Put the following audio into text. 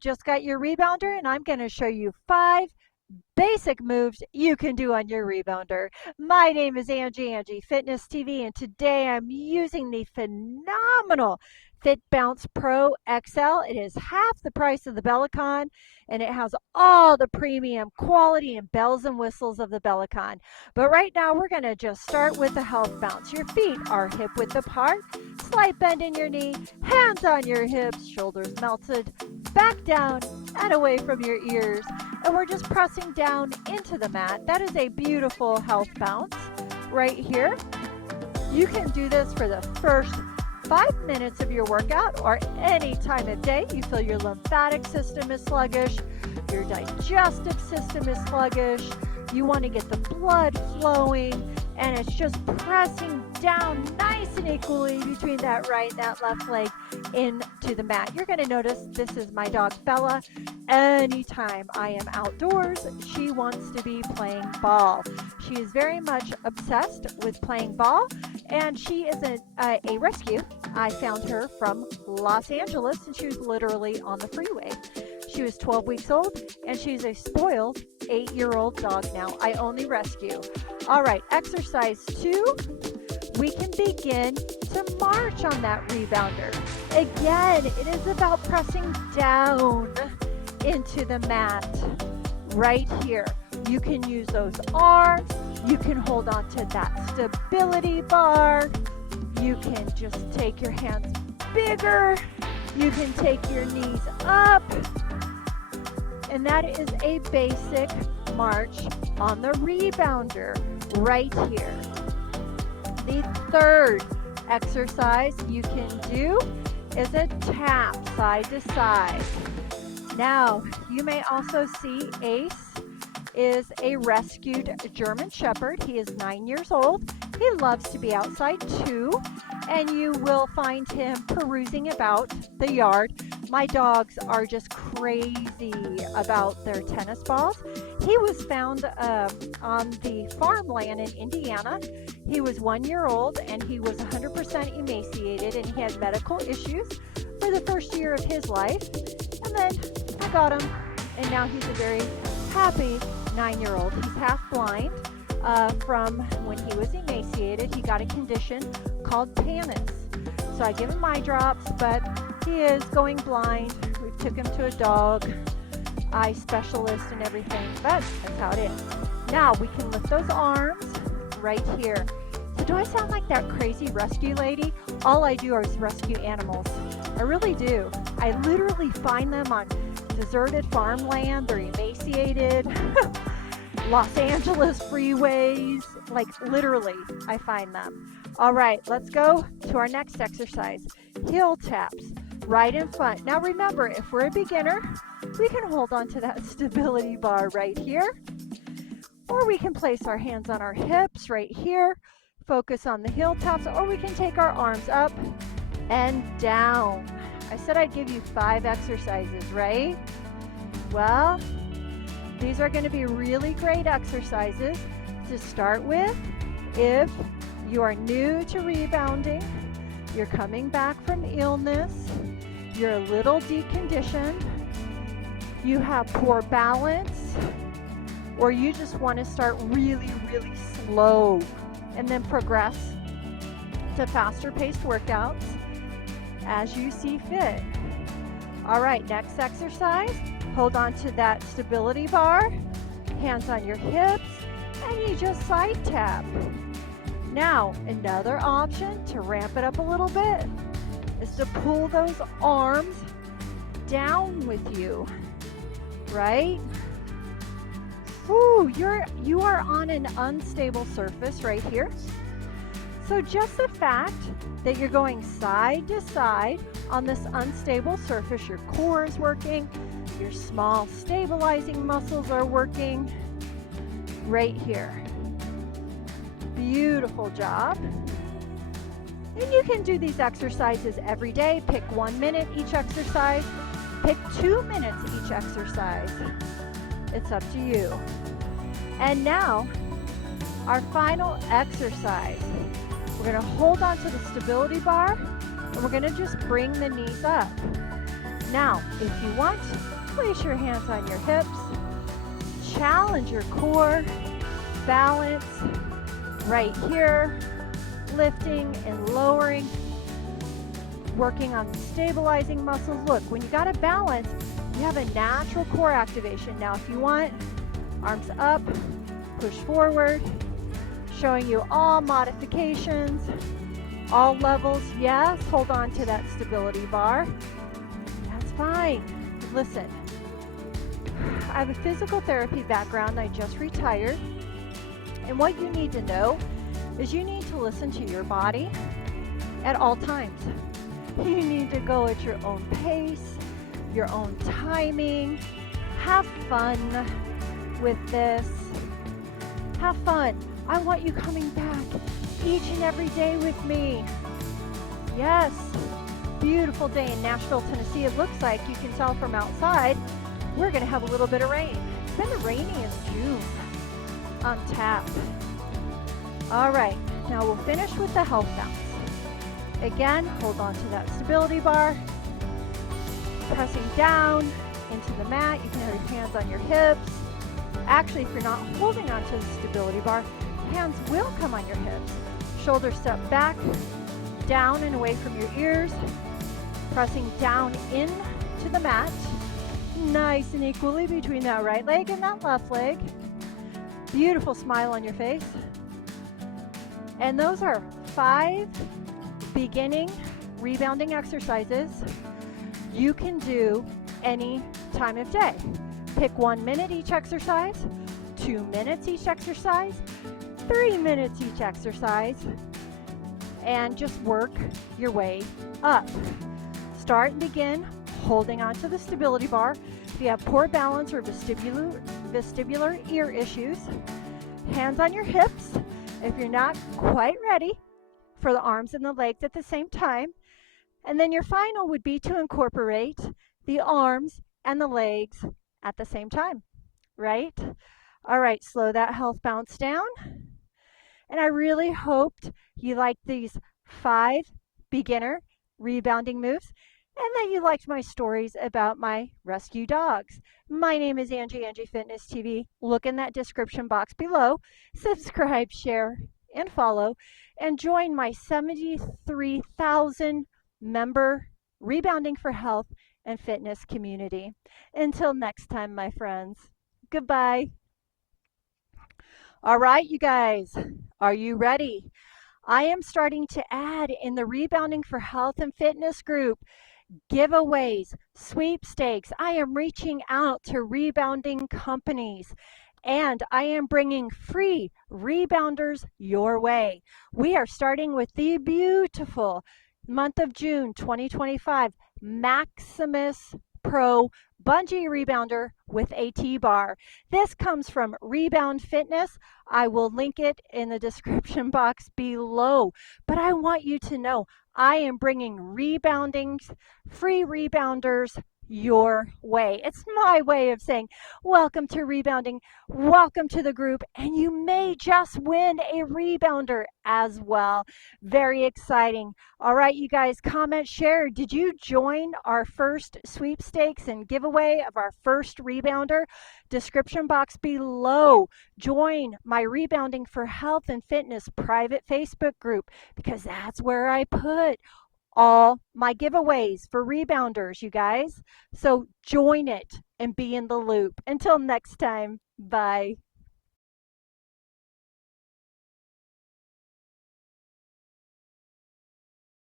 just got your rebounder, and I'm going to show you 5 basic moves you can do on your rebounder. My name is Angie, AngieFitnessTV, and today I'm using the phenomenal Fit Bounce Pro XL. It is half the price of the Bellicon, and it has all the premium quality and bells and whistles of the Bellicon. But right now we're going to just start with the health bounce. Your feet are hip width apart, slight bend in your knee, hands on your hips, shoulders melted, back down and away from your ears. And we're just pressing down into the mat. That is a beautiful health bounce right here. You can do this for the first 5 minutes of your workout or any time of day. You feel your lymphatic system is sluggish, your digestive system is sluggish, you want to get the blood flowing, and it's just pressing down nice and equally between that right and that left leg into the mat. You're going to notice this is my dog Bella. Anytime I am outdoors, she wants to be playing ball. She is very much obsessed with playing ball, and she is a rescue. I found her from Los Angeles, and she was literally on the freeway. She was 12 weeks old, and she's a spoiled 8-year-old dog now. I only rescue. All right, exercise 2. We can begin to march on that rebounder. Again, it is about pressing down into the mat right here. You can use those arms. You can hold on to that stability bar. You can just take your hands bigger. You can take your knees up. And that is a basic march on the rebounder right here. The third exercise you can do is a tap side to side. Now, you may also see Ace is a rescued German Shepherd. He is 9 years old. He loves to be outside too, and you will find him perusing about the yard. My dogs are just crazy about their tennis balls. He was found on the farmland in Indiana. He was 1 year old, and he was 100% emaciated, and he had medical issues for the first year of his life. And then I got him, and now he's a very happy 9-year-old. He's half blind from when he was emaciated. He got a condition called pannus. So I give him eye drops, but he is going blind. We took him to a dog eye specialist and everything, but that's how it is. Now we can lift those arms right here. So do I sound like that crazy rescue lady? All I do is rescue animals. I really do. I literally find them on deserted farmland. They're emaciated. Los Angeles freeways. Like literally, I find them. All right, let's go to our next exercise. Heel taps right in front. Now remember, if we're a beginner, we can hold on to that stability bar right here. Or we can place our hands on our hips right here. Focus on the heel taps, or we can take our arms up and down. I said I'd give you 5 exercises, right? Well, these are going to be really great exercises to start with. If you are new to rebounding, you're coming back from illness, you're a little deconditioned, you have poor balance, or you just want to start really, really slow and then progress to faster paced workouts as you see fit. All right, next exercise. Hold on to that stability bar, hands on your hips, and you just side tap. Now, another option to ramp it up a little bit is to pull those arms down with you, right? Ooh, you are on an unstable surface right here. So just the fact that you're going side to side on this unstable surface, your core is working, your small stabilizing muscles are working right here. Beautiful job. And you can do these exercises every day. Pick 1 minute each exercise. Pick 2 minutes each exercise. It's up to you. And now, our final exercise. We're going to hold on to the stability bar, and we're going to just bring the knees up. Now, if you want, place your hands on your hips, challenge your core, balance right here, lifting and lowering, working on stabilizing muscles. Look, when you got a balance, you have a natural core activation. Now, if you want, arms up, push forward, showing you all modifications, all levels. Yes, hold on to that stability bar. That's fine. Listen, I have a physical therapy background. I just retired. And what you need to know is you need to listen to your body at all times. You need to go at your own pace, your own timing. Have fun with this. Have fun. I want you coming back each and every day with me. Yes. Beautiful day in Nashville, Tennessee. It looks like, you can tell from outside, we're going to have a little bit of rain. It's been rainy in June on tap. All right, now we'll finish with the health bounce. Again, hold on to that stability bar. Pressing down into the mat. You can have your hands on your hips. Actually, if you're not holding onto the stability bar, hands will come on your hips. Shoulders step back, down and away from your ears. Pressing down into the mat. Nice and equally between that right leg and that left leg. Beautiful smile on your face. And those are 5 beginning rebounding exercises you can do any time of day. Pick 1 minute each exercise, 2 minutes each exercise, 3 minutes each exercise, and just work your way up. Start and begin holding onto the stability bar. If you have poor balance or vestibular ear issues, hands on your hips. If you're not quite ready for the arms and the legs at the same time. And then your final would be to incorporate the arms and the legs at the same time, right? All right, slow that health bounce down. And I really hoped you liked these 5 beginner rebounding moves and that you liked my stories about my rescue dogs. My name is Angie, AngieFitnessTV. Look in that description box below. Subscribe, share, and follow. And join my 73,000 member Rebounding for Health and Fitness community. Until next time, my friends. Goodbye. All right, you guys, are you ready? I am starting to add in the Rebounding for Health and Fitness group giveaways, sweepstakes. I am reaching out to rebounding companies and I am bringing free rebounders your way. We are starting with the beautiful month of June 2025 Maximus Pro Bungee Rebounder with a T-bar. This comes from Rebound Fitness. I will link it in the description box below. But I want you to know I am bringing reboundings, free rebounders your way. It's my way of saying welcome to Rebounding, welcome to the group, and you may just win a rebounder as well. Very exciting. All right, you guys, comment, share. Did you join our first sweepstakes and giveaway of our first rebounder? Description box below. Join my Rebounding for Health and Fitness private Facebook group because that's where I put all my giveaways for rebounders, you guys. So join it and be in the loop. Until next time, bye.